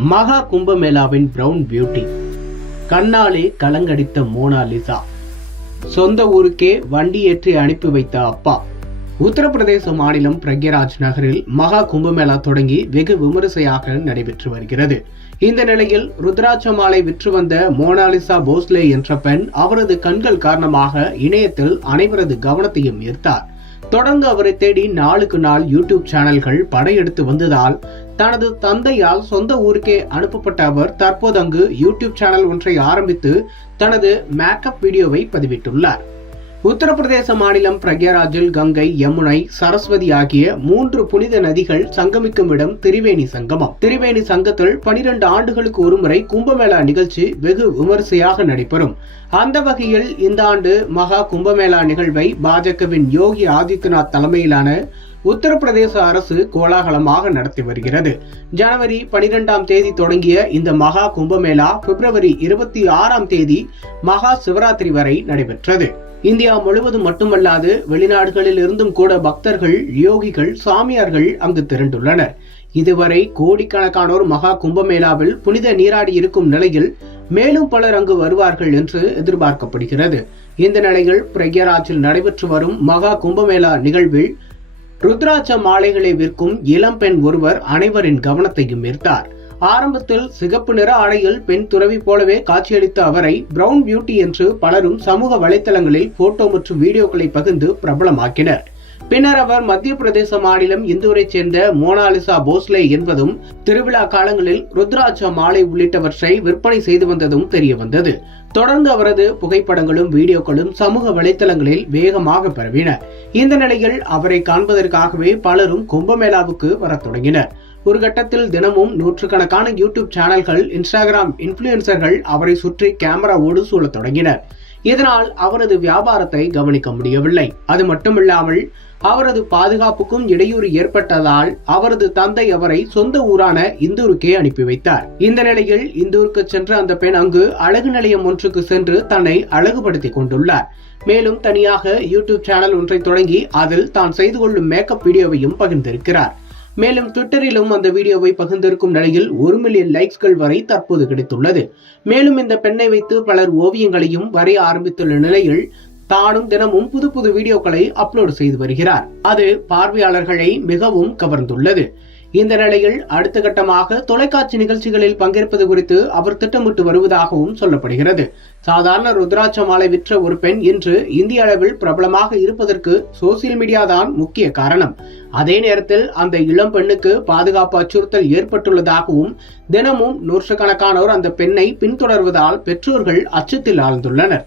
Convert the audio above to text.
மகா கும்பமேளாவின் brown beauty, கண்ணாலே கலங்கடித்த Mona Lisa, சொந்த ஊருக்கே வண்டி ஏற்றி அனுப்பி வைத்த அப்பா. உத்தரப்பிரதேச மாநிலம் பிரக்யாராஜ் நகரில் மகா கும்பமேளா தொடங்கி வெகு விமரிசையாக நடைபெற்று வருகிறது. இந்த நிலையில் ருத்ராட்ச மாலை விற்று வந்த மோனாலிசா போஸ்லே என்ற பெண் அவரது கண்கள் காரணமாக இணையத்தில் அனைவரது கவனத்தையும் ஈர்த்தார். தொடர்ந்து அவரை தேடி நாளுக்கு நாள் யூடியூப் சேனல்கள் படையெடுத்து வந்ததால் தனது தந்தையால் சொந்த ஊருக்கே அனுப்பப்பட்ட அவர் தற்போது அங்கு யூடியூப் சேனல் ஒன்றை ஆரம்பித்து தனது மேக்கப் வீடியோவை பதிவிட்டுள்ளார். உத்தரப்பிரதேச மாநிலம் பிரக்யாராஜில் கங்கை, யமுனை, சரஸ்வதி ஆகிய 3 புனித நதிகள் சங்கமிக்கும் இடம் திரிவேணி சங்கமம். திரிவேணி சங்கத்தில் 12 ஆண்டுகளுக்கு ஒருமுறை கும்பமேளா நிகழ்ச்சி வெகு விமரிசையாக நடைபெறும். அந்த வகையில் இந்த ஆண்டு மகா கும்பமேளா நிகழ்வை பாஜகவின் யோகி ஆதித்யநாத் தலைமையிலான உத்தரப்பிரதேச அரசு கோலாகலமாக நடத்தி வருகிறது. ஜனவரி 12ஆம் தேதி தொடங்கிய இந்த மகா கும்பமேளா பிப்ரவரி 26ஆம் தேதி மகா சிவராத்திரி வரை நடைபெற்றது. இந்தியா முழுவதும் மட்டுமல்லாது வெளிநாடுகளில் இருந்தும் கூட பக்தர்கள், யோகிகள், சாமியார்கள் அங்கு திரண்டுள்ளனர். இதுவரை கோடிக்கணக்கானோர் மகா கும்பமேளாவில் புனித நீராடி இருக்கும் நிலையில் மேலும் பலர் அங்கு வருவார்கள் என்று எதிர்பார்க்கப்படுகிறது. இந்த நிலையில் பிரக்யாராஜில் நடைபெற்று வரும் மகா கும்பமேளா நிகழ்வில் ருத்ராட்ச மாலைகளை விற்கும் இளம் பெண் ஒருவர் அனைவரின் கவனத்தையும் ஈர்த்தார். ஆரம்பத்தில் சிகப்பு நிற ஆடையில் பெண் துறவி போலவே காட்சியளித்த அவரை பிரவுன் பியூட்டி என்று பலரும் சமூக வலைதளங்களில் போட்டோ மற்றும் வீடியோக்களை பகிர்ந்து பிரபலமாக்கினர். பின்னர் அவர் மத்திய பிரதேச மாநிலம் இந்தூரை சேர்ந்த மோனாலிசா போஸ்லே என்பதும் திருவிழா காலங்களில் ருத்ராட்ச மாலை உள்ளிட்டவற்றை விற்பனை செய்து வந்ததும் தெரிய வந்தது. தொடர்ந்து அவரது புகைப்படங்களும் வீடியோக்களும் சமூக வலைதளங்களில் வேகமாக பரவின. இந்த நிலையில் அவரை காண்பதற்காகவே பலரும் கும்பமேளாவுக்கு வரத் தொடங்கினர். ஒரு கட்டத்தில் தினமும் நூற்றுக்கணக்கான யூடியூப் சேனல்கள், இன்ஸ்டாகிராம் இன்ஃபுளுசர்கள் அவரை சுற்றி கேமராவோடு சூழத் தொடங்கினர். இதனால் அவரது வியாபாரத்தை கவனிக்க முடியவில்லை. அது மட்டுமில்லாமல் அவரது பாதுகாப்புக்கும் இடையூறு ஏற்பட்டதால் அவரது தந்தை அவரை சொந்த ஊரான இந்தூருக்கே அனுப்பி வைத்தார். இந்த நிலையில் இந்தூருக்கு சென்ற அந்த பெண் அங்கு அழகு நிலையம் ஒன்றுக்கு சென்று தன்னை அழகுபடுத்திக் கொண்டுள்ளார். மேலும் தனியாக யூடியூப் சேனல் ஒன்றை தொடங்கி அதில் தான் செய்து கொள்ளும் மேக்கப் வீடியோவையும் பகிர்ந்திருக்கிறார். மேலும் ட்விட்டரிலும் அந்த வீடியோவை பகிர்ந்திருக்கும் நிலையில் 1 மில்லியன் லைக்ஸ்கள் வரை தற்போது கிடைத்துள்ளது. மேலும் இந்த பெண்ணை வைத்து பலர் ஓவியங்களையும் வரைய ஆரம்பித்துள்ள நிலையில் தானும் தினமும் புது வீடியோக்களை அப்லோட் செய்து வருகிறார். அது பார்வையாளர்களை மிகவும் கவர்ந்துள்ளது. இந்த நிலையில் அடுத்த கட்டமாக தொலைக்காட்சி நிகழ்ச்சிகளில் பங்கேற்பது குறித்து அவர் திட்டமிட்டு வருவதாகவும் சொல்லப்படுகிறது. சாதாரண ருத்ராட்ச மாலை விற்ற ஒரு பெண் இன்று இந்திய அளவில் பிரபலமாக இருப்பதற்கு சோசியல் மீடியா தான் முக்கிய காரணம். அதே நேரத்தில் அந்த இளம் பெண்ணுக்கு பாதுகாப்பு அச்சுறுத்தல் ஏற்பட்டுள்ளதாகவும் தினமும் நூற்றுக்கணக்கானோர் அந்த பெண்ணை பின்தொடர்வதால் பெற்றோர்கள் அச்சத்தில் ஆழ்ந்துள்ளனர்.